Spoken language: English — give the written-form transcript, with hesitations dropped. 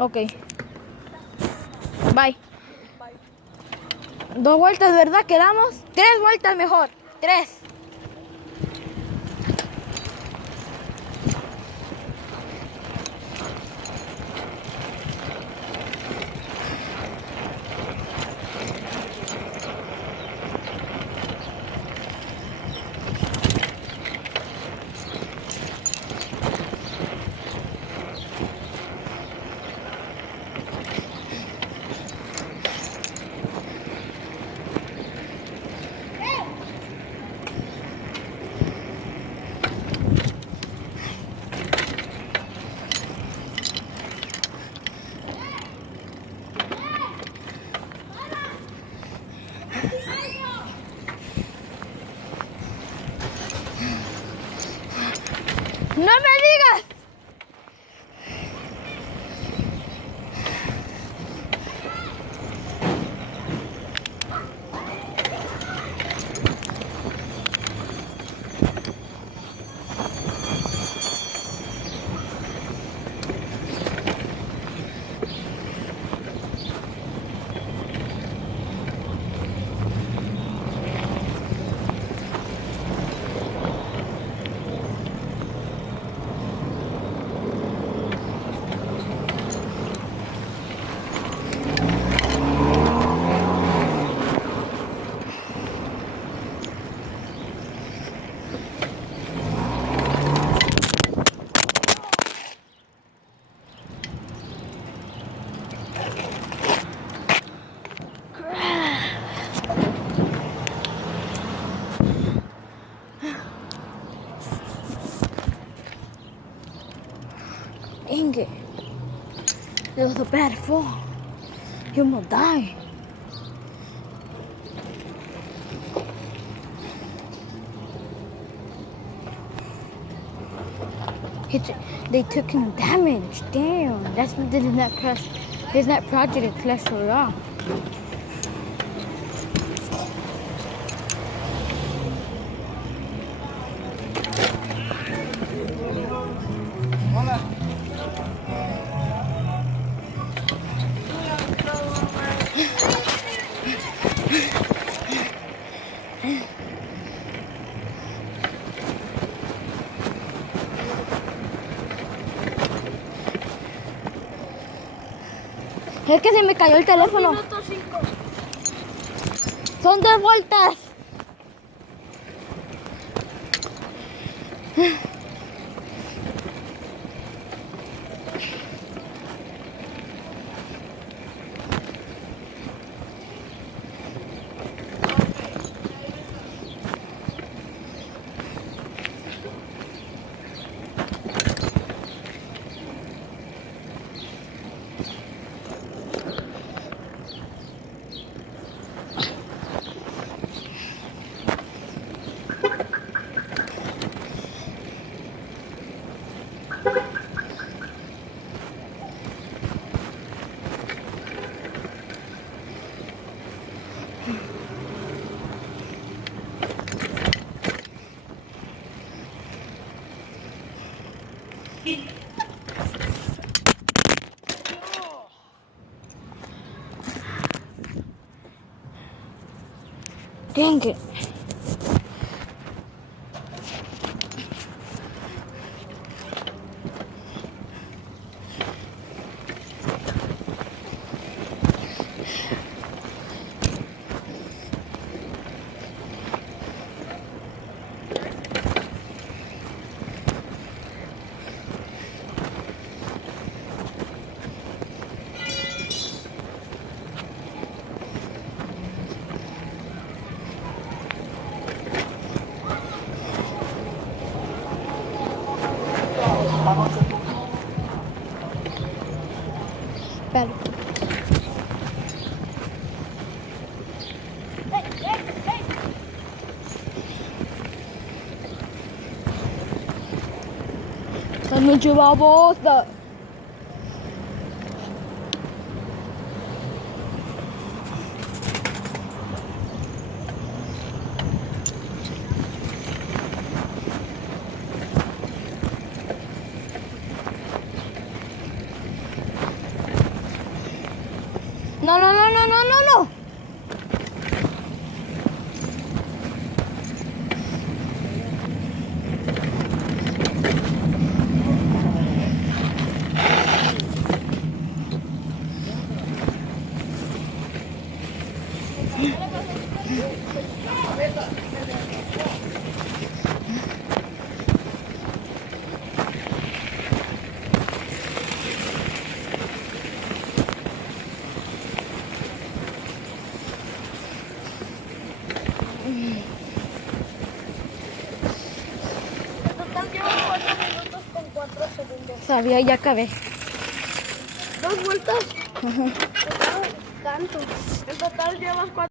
Ok. Bye. 2 vueltas, ¿verdad? Quedamos. 3 vueltas mejor. 3. ¡No me digas! Dang it. It was a bad fall. You almost died. They took him damage. Damn. That's what did not crash. His net project crashed for off. Es que se me cayó el teléfono. Son 2 vueltas. Dang it. Espera. ¡La noche babosa! todavía ya acabé. 2 vueltas. Ajá. Tanto. En total llevas 4.